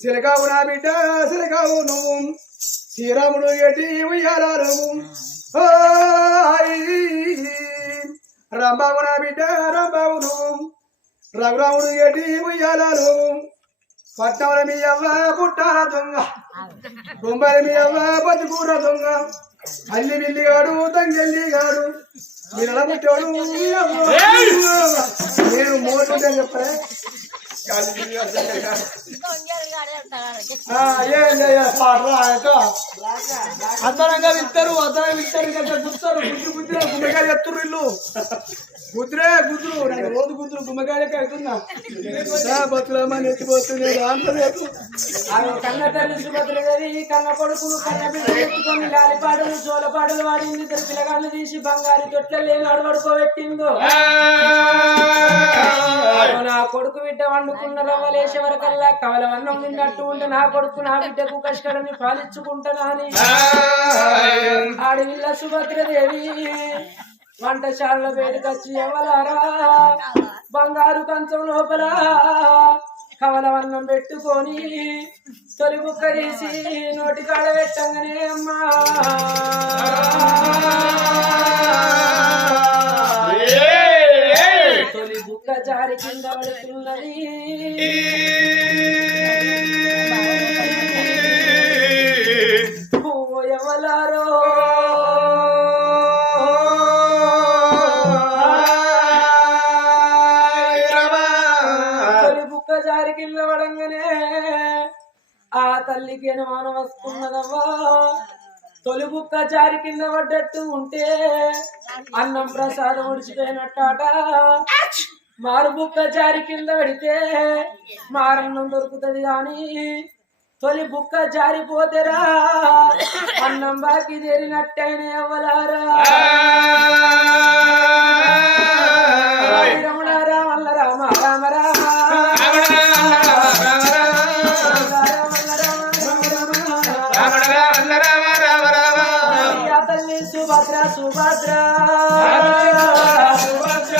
సిలకావు నా బిడ్డ సిలకావు నువ్వు. శ్రీరాముడు ఎటి ఉయ్యాలా నువ్వు నా బిడ్డ రాంబాబు నువ్వు. రఘురాముడు ఎటి ఉయ్యాలా నువ్వు మీ అవ్వ పుట్టాల దొంగ. బొంబాయి మీ అవ్వ బతుకూర దొంగ. అల్లి బిల్లి గాడు తంగెల్లి గాడు. మీరు ఎలా పుట్టాడు నేను మోటుంటే చెప్పలే అతనంగా విస్తారు అతనంగా విస్తారు ఇంకా గుర్తారు గుద్దు గుద్దురే గుమ్మకాయ ఎత్తురు ఇల్లు. గుద్దురే గుద్దురు నాకు రోజు గుద్దురు గుమ్మకాయలకి అవుతున్నా బతులమ్మని ఎత్తిపోతుంది అంతసేపు కన్న తల్లి సుభద్రదేవి కన్న కొడుకులు కన్న బిడ్డలు ఎత్తుకొని లాలిపాటలు జోలపాటలు వాడింది ఇద్దరు పిల్లగాళ్ళు తీసి బంగారు తొట్లలో నడబడుకోబెట్టిందో నా కొడుకు బిడ్డ వండుకున్న రవ్వలేసే వరకల్లా కవలవన్నం తిన్నట్టు ఉంటే నా కొడుకు నా బిడ్డకు కష్టడని పాలించుకుంటానా అని. ఆడవిల్ల సుభద్రదేవి వంటశాలలో వేడికొచ్చి ఎవలారా బంగారు కంచం లోపల కవలవన్నం పెట్టుకొని తొలి బుక్క తీసి నోటి కాడ పెట్టంగానే అమ్మా. తొలి బుక్క జారి కింద పడుతున్నది. తల్లికి అనుమానం వస్తున్నదవ్వా. తొలి బుక్క జారి కింద పడ్డట్టు ఉంటే అన్నం ప్రసాదం ఉడిచిపోయినట్టాట మారు బుక్క జారి కింద పడితే మారన్నం దొరుకుతుంది కానీ తొలి బుక్క జారిపోతేరా అన్నం బాకి చేరినట్టయిన ఎవ్వలారా సుభద్ర. సుభద్ర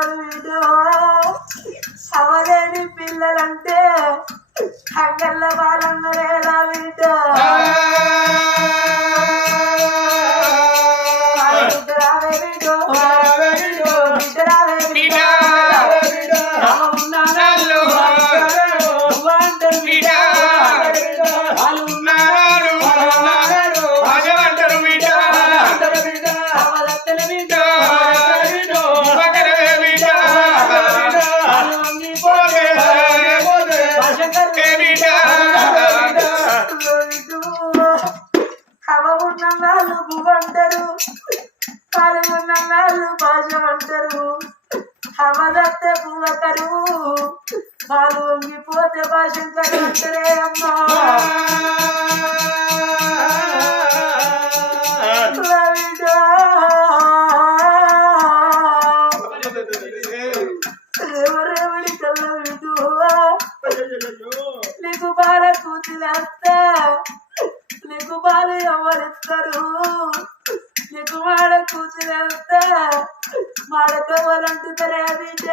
బాలన్నారు వీడు అవలేని పిల్లలంటే అంగళ్ళ బాలన్నరేలా వీడు వాళ్ళు ఉన్న భాష అంటారు అవదత్తే పువ్వకరు వాళ్ళు వంగిపోతే భాషంకరు అంటారే అమ్మా నీకు బాల కూతులేస్తా నీకు బాల ఎవరిస్తారు నీకు మాడ కూతులేస్తా మాడకవ్వాలంటున్నారే బిడ్డ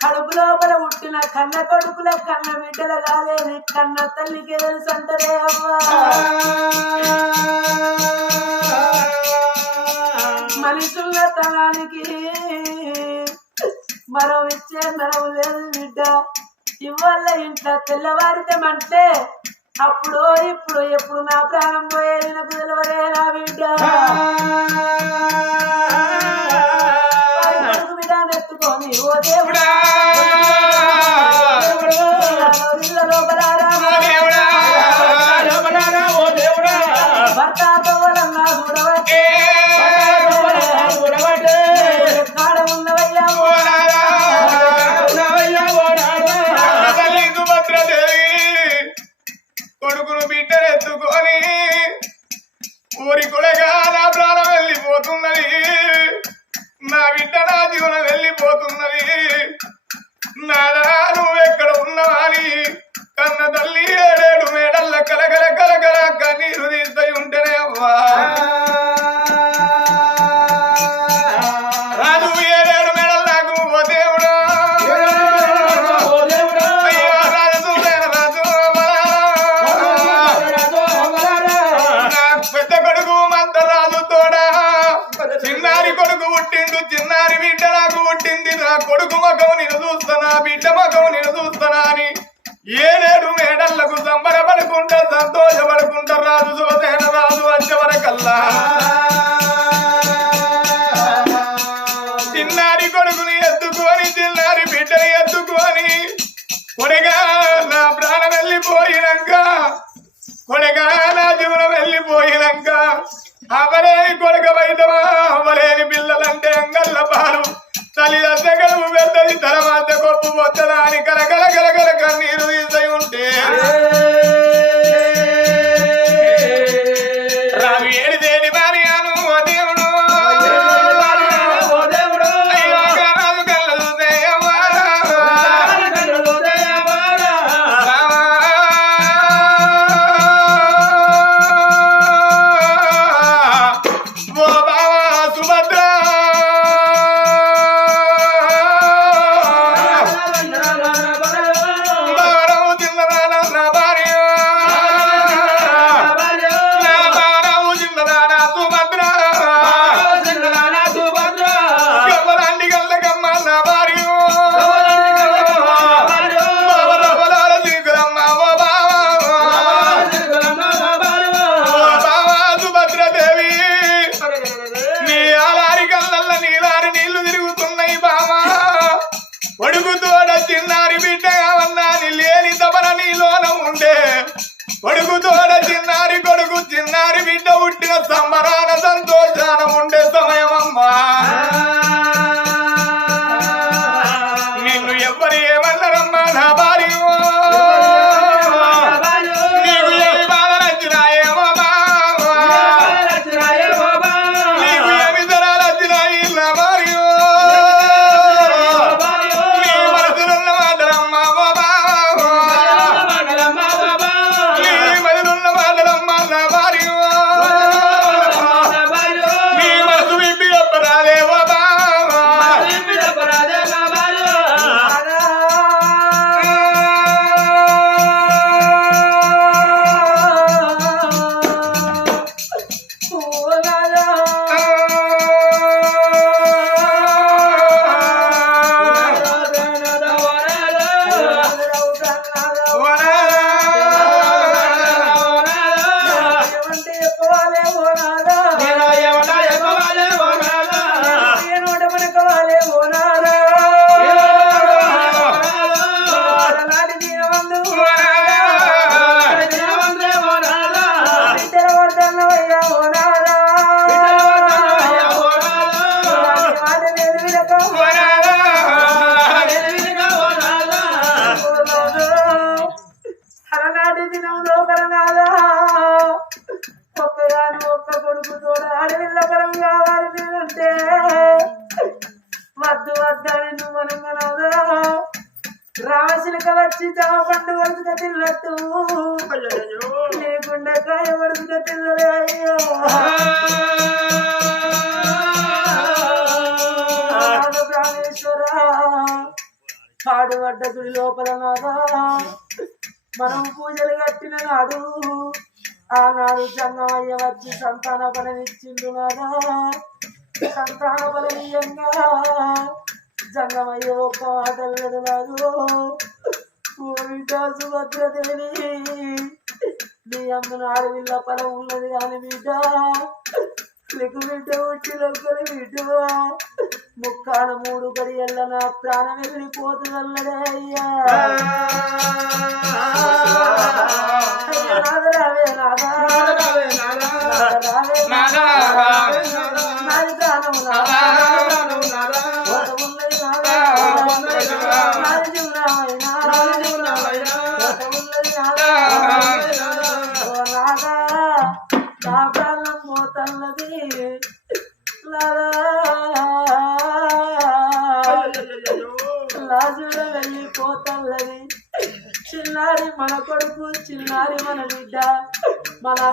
కడుపు లోపల పుట్టిన కన్న కొడుకుల కన్న బిడ్డల కాలేని కన్న తల్లికి తెలుసు అంటారే అవ్వా. మనుషుల తనానికి మరో ఇచ్చే మరవు లేదు బిడ్డ. ఇవాళ ఇంట్లో తెల్లవారితేమంటే అప్పుడు ఇప్పుడు ఎప్పుడు నా ప్రాణం పోయేది నాకు తెలవరే నా బిడ్డ. నెత్తుకొని ఓ దేవుడా! ఇళ్ళ పుట్టిండు చిన్నారి బిడ్డ నాకు పుట్టింది. నా కొడుకు మగం నేను చూస్తానా బిడ్డ మగం నేను చూస్తానా అని. ఏడేడు మేడళ్ళకు సంబరపడుకుంటా సంతోషపడుకుంటా రాజు శుభసేన రాజు వచ్చే వరకల్లా. చిన్నారి కొడుకుని ఎత్తుకొని చిన్నారి బిడ్డని ఎత్తుకొని కొడగా నా ప్రాణం వెళ్ళిపోయినాక కొడగా నా జీవనం వెళ్ళిపోయినాక అవలేని కొడుక వైద్యమా అవలేని పిల్లలు తల్లి దగ్గర పెద్దది తర్వాత గొప్ప పొత్తదా పాడుబడ్డ గుడి లోపల నాదా. మనం పూజలు కట్టిన నాడు ఆనాడు జంగమయ్య వచ్చి సంతాన బలనిచ్చిండు నాదా. సంతాన బలనీయంగా జంగమయ్య ఒక్క మాటలు నాదు ఓ బిడ్డ సుభద్రదేవి నీ నాడు అడవిల్ల పరం ఉన్నది కానీ బిడ్డ. నీకు బిడ్డ వచ్చి లొక్కలు బిడ్డ ముక్కాల మూడు గడియల్ల నా ప్రాణం వెళ్ళిపోతుందల్లడే అయ్యా. అయ్యా, నాదరావే నాదా. నాదరావే నాదా. నాది ప్రాణం నాదా.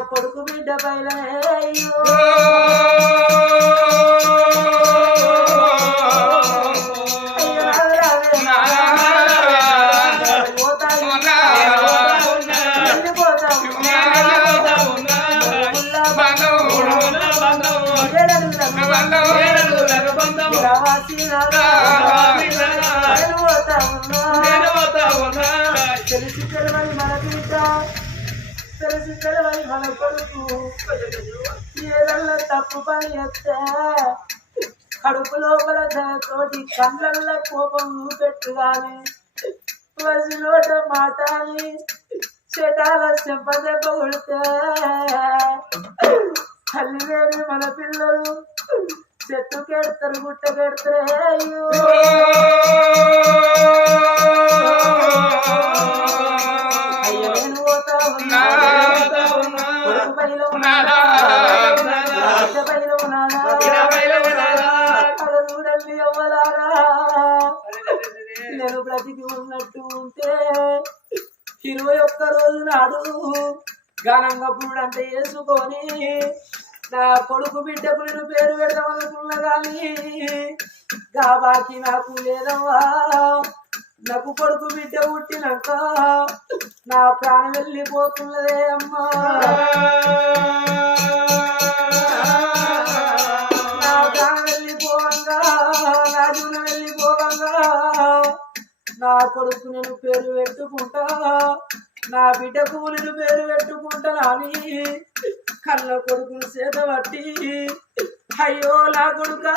కొడుకు బిడ్డ పైన. తెలిసి తెలవని మన బిడ్డ తెలిసి తెలవని మన కొడుకు ఏదన్నా తప్పు పని చేస్తే కడుపు లోపల తోటి కళ్ళల్లో కోపం పెట్టు కానీ నోట మాటాని చెటాల చెంపదెబ్బ కొడితే తల్లి లేని మన పిల్లలు చెట్టు కెడతారు గుట్ట కెడతారు అయ్యో నేను బ్రతికి ఉన్నట్టు ఉంటే ఇరవై ఒక్క రోజు నాడు ఘనంగా పురుడంటే వేసుకొని నా కొడుకు బిడ్డకు నేను పేరు పెడదామనుకున్నా కానీ గాబాకి నాకు లేదవ్వా నాకు కొడుకు బిడ్డ పుట్టినాక నా ప్రాణం వెళ్ళిపోతున్నదే అమ్మా. నా ప్రాణం వెళ్ళిపోవంగా నా జీవనం వెళ్ళిపోవంగా. నా కొడుకు నేను పేరు పెట్టుకుంటా నా బిడ్డకు నేను పేరు పెట్టుకుంటా అని కళ్ళ కొడుకును చేత పట్టి అయ్యో నా కొడుకా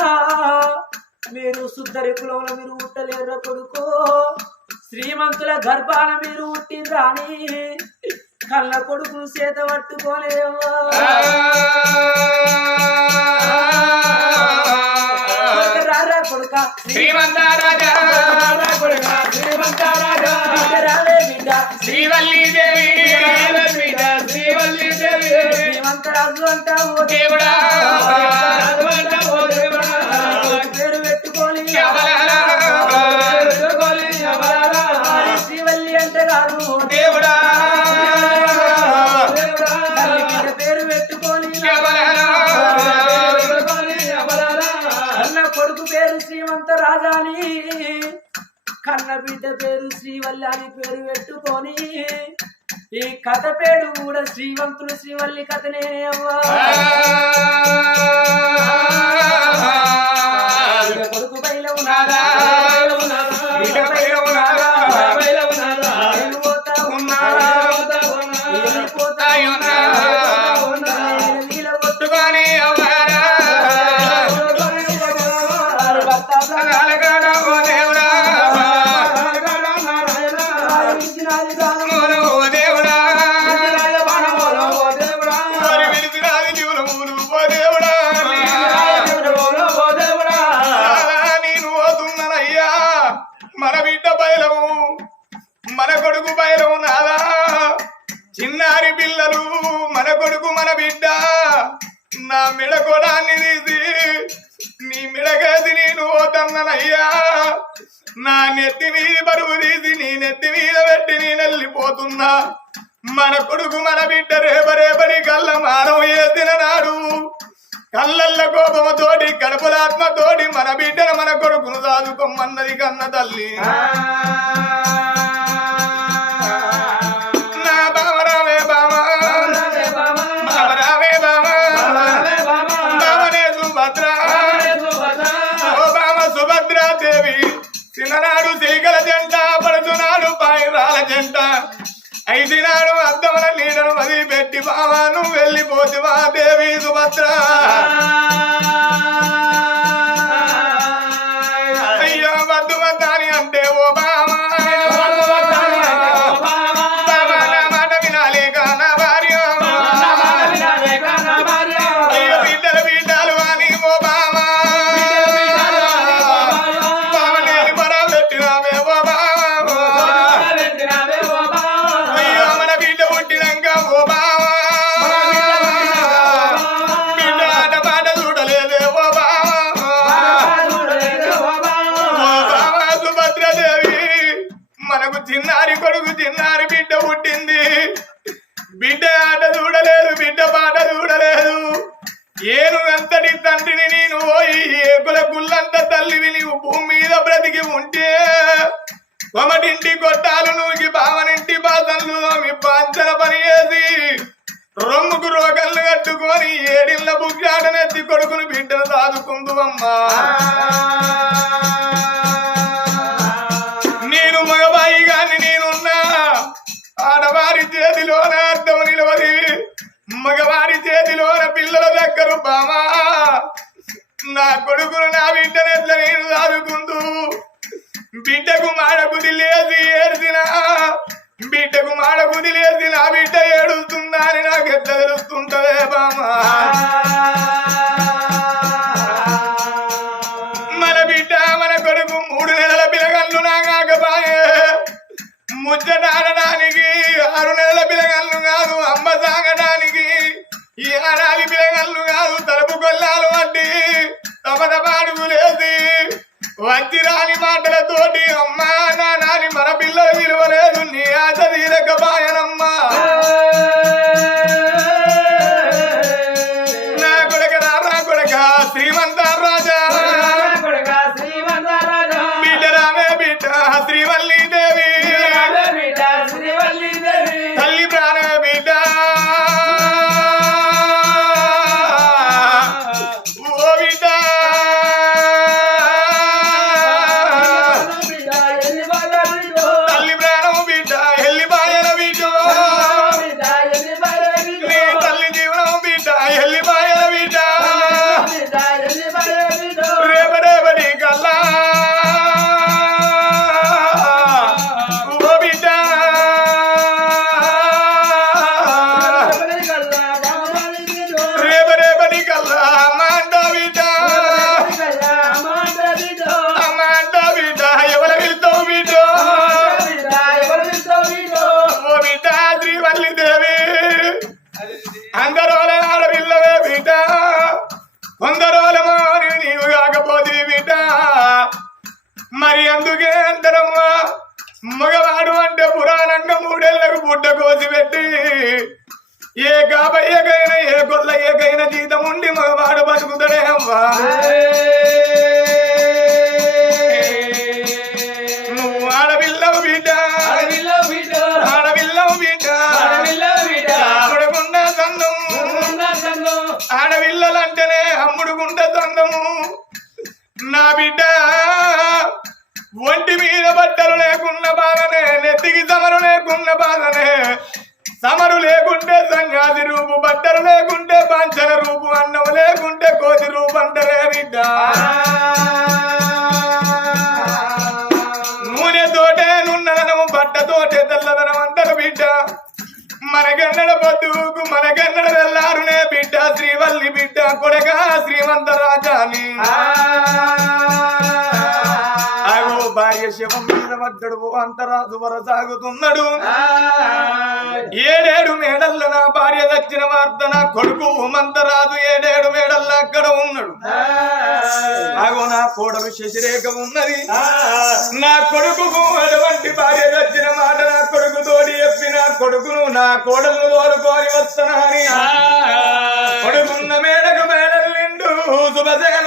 మీరు సుద్దరి కులంలో మీరు ఉట్టలేరు కొడుకు. శ్రీమంతుల గర్భాన మీరు ఉట్టిండ్రా అని కళ్ళ కొడుకును చేత పట్టుకోలే రారా కొడుక. శ్రీమంత రాజా శ్రీమంత రాజా. రాలే బిడ్డ. శ్రీవల్లి దేవి బిడ్డ. శ్రీవల్లి దేవి శ్రీమంతరాజు అంటావు. దేవుడా పేరు దేవుడా. పేరు పెట్టుకొని కన్న కొడుకు పేరు శ్రీమంత రాజాని. కన్న బిడ్డ పేరు శ్రీవల్లి అని పేరు పెట్టుకొని ఈ కథ పేరు కూడా శ్రీవంతుడు శ్రీవల్లి కథనే అవ్వా. కొడుకు బయల ఉన్నారా మన బిడ్డ. నా మిడకొడాన్ని తీసి నీ మిడగది నేను ఓతన్ననయ్యా నా నెత్తి మీద బరువు తీసి నీ నెత్తి మీద పెట్టి నేను వెళ్ళిపోతున్నా. మన కొడుకు మన బిడ్డ రేపరేపని కళ్ళ మానవ ఏ నాడు కళ్ళల్ల కోపముతోటి కడుపులాత్మతోటి మన బిడ్డను మన కొడుకును దాదుకోమన్నది కన్న తల్లి. ఐదినాడు అద్దముల నీడను వదిలి పెట్టి బావా నువ్వు వెళ్ళిపోతివా దేవి సుభద్ర. బుగ్గాడనెత్తి కొడుకుని బిడ్డను దాదుకుందు అమ్మా నేను మగబాయి గాని నేనున్నా. ఆడవారి చేతిలోన అర్థం నిలవది. మగవారి చేతిలోన పిల్లల దగ్గర బామా నా కొడుకును నా బిడ్డనెట్ల నేను దాదుకుంటూ బిడ్డకు మాడకుది లేదు ఏడ్చిన. బిడ్డకు మాడకుది లేదు నా బిడ్డ ఏడుస్తుందా అని నాకు ఎట్లా తెలుస్తుంటదే బామా వచ్చి రాని ఏ కాబయ్యకైనా ఏ గొల్లయ్యకైనా జీతం ఉండి మగవాడు బతుకుతాడే అమ్మా నువ్వు ఆడపిల్లవు బిడ్డ. ఆడపిల్లవు బిడ్డ. సందం ఆడపిల్లలంటేనే అమ్ముడుకుంట సందము నా బిడ్డ ఒంటి మీద బట్టలు లేకున్న బాధనే నెత్తికి సమరు లేకున్న బాధనే. సమరు లేకుంటే సంగాది రూపు బట్టలు లేకుంటే పంచల రూపు అన్నం లేకుంటే కోతి రూపు అంటరే బిడ్డ. నూనె తోటే నున్నదనం బట్ట తోటే తెల్లదనం అంటారు బిడ్డ. మన మనకెన్నడ బతుకు గన్నడ వెళ్ళారునే బిడ్డ శ్రీవల్లి బిడ్డ కొడగా శ్రీమంత రాజాని. భార్య శవం మీద పడ్డడు అంతరాజు వర సాగుతున్నాడు ఏడేడు మేడల్లో నా భార్య దచ్చిన వార్త నా కొడుకు మంతరాజు ఏడేడు మేడల్లో అక్కడ ఉన్నాడు. అగో నా కోడలు శశిరేఖ ఉన్నది. నా కొడుకుకు అటువంటి భార్య దచ్చిన మాట నా కొడుకు తోడి చెప్పి నా కొడుకును నా కోడలు తోలుకొని వస్తానని కొడుకున్న మేడకు మేడల్లిండు శుభసేన